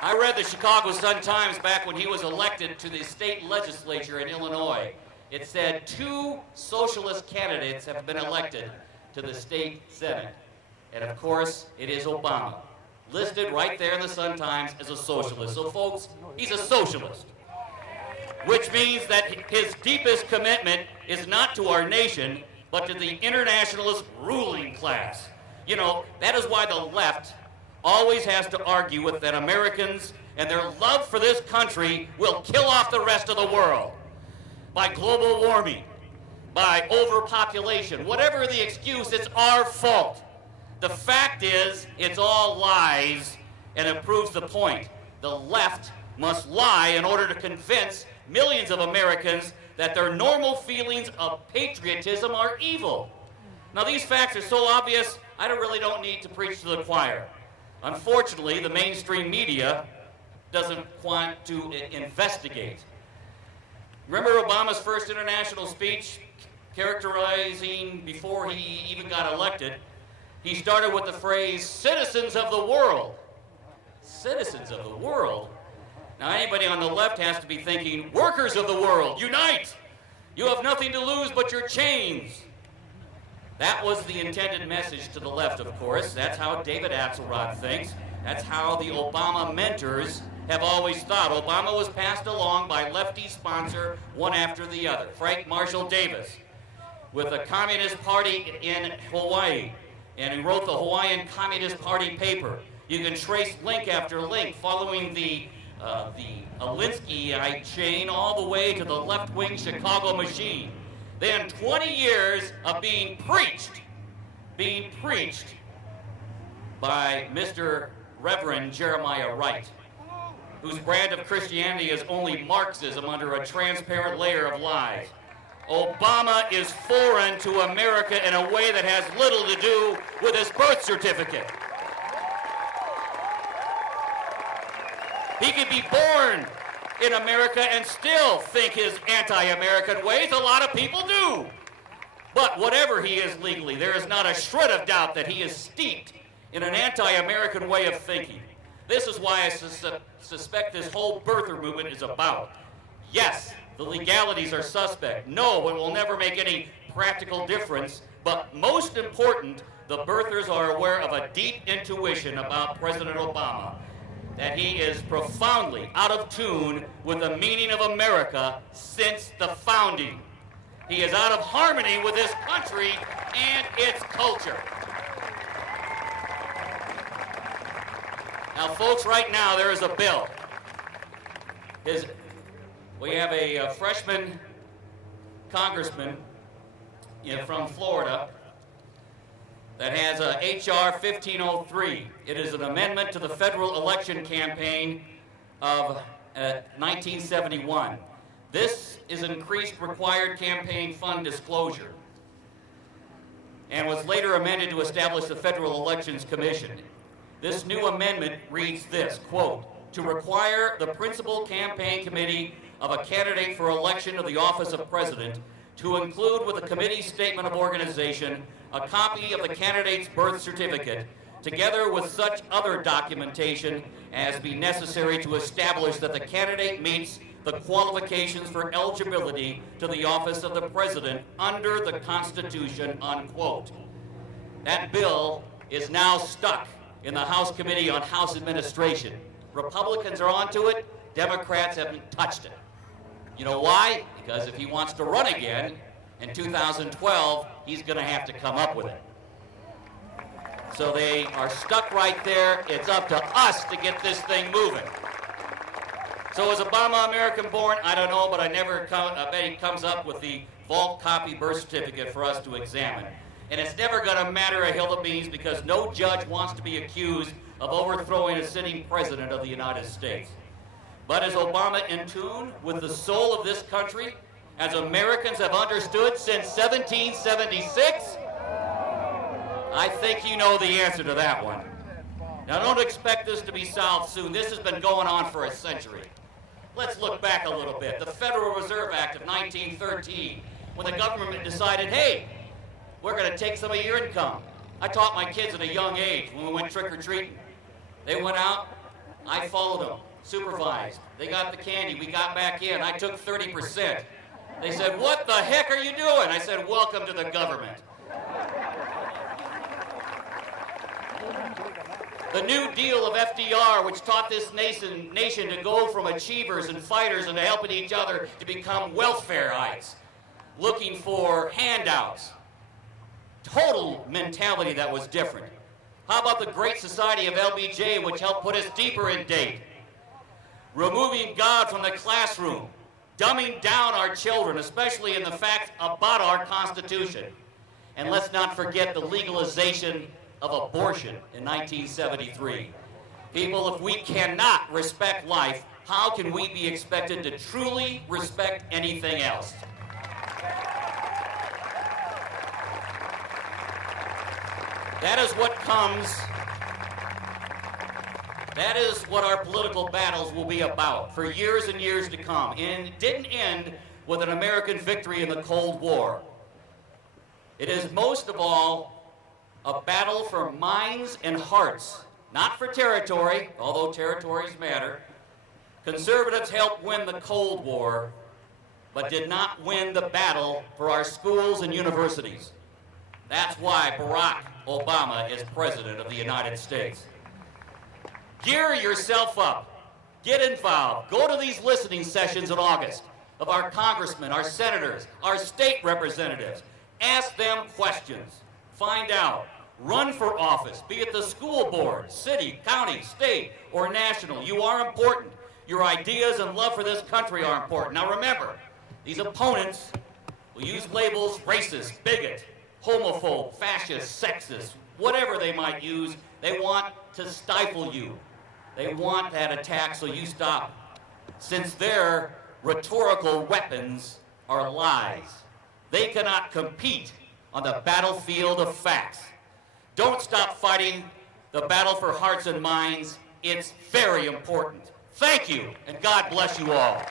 I read the Chicago Sun-Times back when he was elected to the state legislature in Illinois. It said 2 socialist candidates have been elected to the state senate. And of course, it is Obama, listed right there in the Sun-Times as a socialist. So folks, he's a socialist, which means that his deepest commitment is not to our nation, but to the internationalist ruling class. You know, that is why the left always has to argue with that Americans and their love for this country will kill off the rest of the world by global warming, by overpopulation. Whatever the excuse, it's our fault. The fact is, it's all lies, and it proves the point. The left must lie in order to convince millions of Americans that their normal feelings of patriotism are evil. Now, these facts are so obvious, I really don't need to preach to the choir. Unfortunately, the mainstream media doesn't want to investigate. Remember Obama's first international speech, characterizing before he even got elected? He started with the phrase, citizens of the world. Citizens of the world? Now, anybody on the left has to be thinking, workers of the world, unite! You have nothing to lose but your chains. That was the intended message to the left, of course. That's how David Axelrod thinks. That's how the Obama mentors have always thought. Obama was passed along by lefty sponsor, one after the other. Frank Marshall Davis, with the Communist Party in Hawaii, and he wrote the Hawaiian Communist Party paper. You can trace link after link following the Alinskyite chain all the way to the left-wing Chicago machine. Then 20 years of being preached by Mr. Reverend Jeremiah Wright, whose brand of Christianity is only Marxism under a transparent layer of lies. Obama is foreign to America in a way that has little to do with his birth certificate. He could be born in America and still think his anti-American ways. A lot of people do. But whatever he is legally, there is not a shred of doubt that he is steeped in an anti-American way of thinking. This is why I suspect this whole birther movement is about. Yes, the legalities are suspect. No, it will never make any practical difference. But most important, the birthers are aware of a deep intuition about President Obama, that he is profoundly out of tune with the meaning of America since the founding. He is out of harmony with this country and its culture. Now, folks, right now there is a bill. We have a freshman congressman from Florida that has H.R. 1503. It is an amendment to the federal election campaign of 1971. This is increased required campaign fund disclosure and was later amended to establish the Federal Elections Commission. This new amendment reads this, quote, to require the principal campaign committee of a candidate for election of the office of president to include with the committee's statement of organization a copy of the candidate's birth certificate, together with such other documentation as be necessary to establish that the candidate meets the qualifications for eligibility to the office of the president under the Constitution, unquote. That bill is now stuck in the House Committee on House Administration. Republicans are onto it, Democrats haven't touched it. You know why? Because if he wants to run again in 2012, he's going to have to come up with it. So they are stuck right there. It's up to us to get this thing moving. So is Obama American born? I don't know, but I bet he comes up with the vault copy birth certificate for us to examine. And it's never going to matter a hill of beans because no judge wants to be accused of overthrowing a sitting president of the United States. But is Obama in tune with the soul of this country, as Americans have understood since 1776? I think you know the answer to that one. Now, don't expect this to be solved soon. This has been going on for a century. Let's look back a little bit. The Federal Reserve Act of 1913, when the government decided, hey, we're going to take some of your income. I taught my kids at a young age when we went trick-or-treating. They went out, I followed them, supervised. They got the candy. We got back in. I took 30%. They said, "What the heck are you doing?" I said, "Welcome to the government." The New Deal of FDR, which taught this nation to go from achievers and fighters and helping each other to become welfareites, looking for handouts. Total mentality that was different. How about the Great Society of LBJ, which helped put us deeper in date? Removing God from the classroom, dumbing down our children, especially in the facts about our Constitution. And let's not forget the legalization of abortion in 1973. People, if we cannot respect life, how can we be expected to truly respect anything else? That is what comes, that is what our political battles will be about for years and years to come. And it didn't end with an American victory in the Cold War. It is most of all a battle for minds and hearts, not for territory, although territories matter. Conservatives helped win the Cold War, but did not win the battle for our schools and universities. That's why Barack Obama is President of the United States. Gear yourself up. Get involved. Go to these listening sessions in August of our congressmen, our senators, our state representatives. Ask them questions. Find out. Run for office, be it the school board, city, county, state, or national. You are important. Your ideas and love for this country are important. Now remember, these opponents will use labels racist, bigot, homophobe, fascist, sexist, whatever they might use. They want to stifle you. They want that attack so you stop. Since their rhetorical weapons are lies, they cannot compete on the battlefield of facts. Don't stop fighting the battle for hearts and minds. It's very important. Thank you, and God bless you all.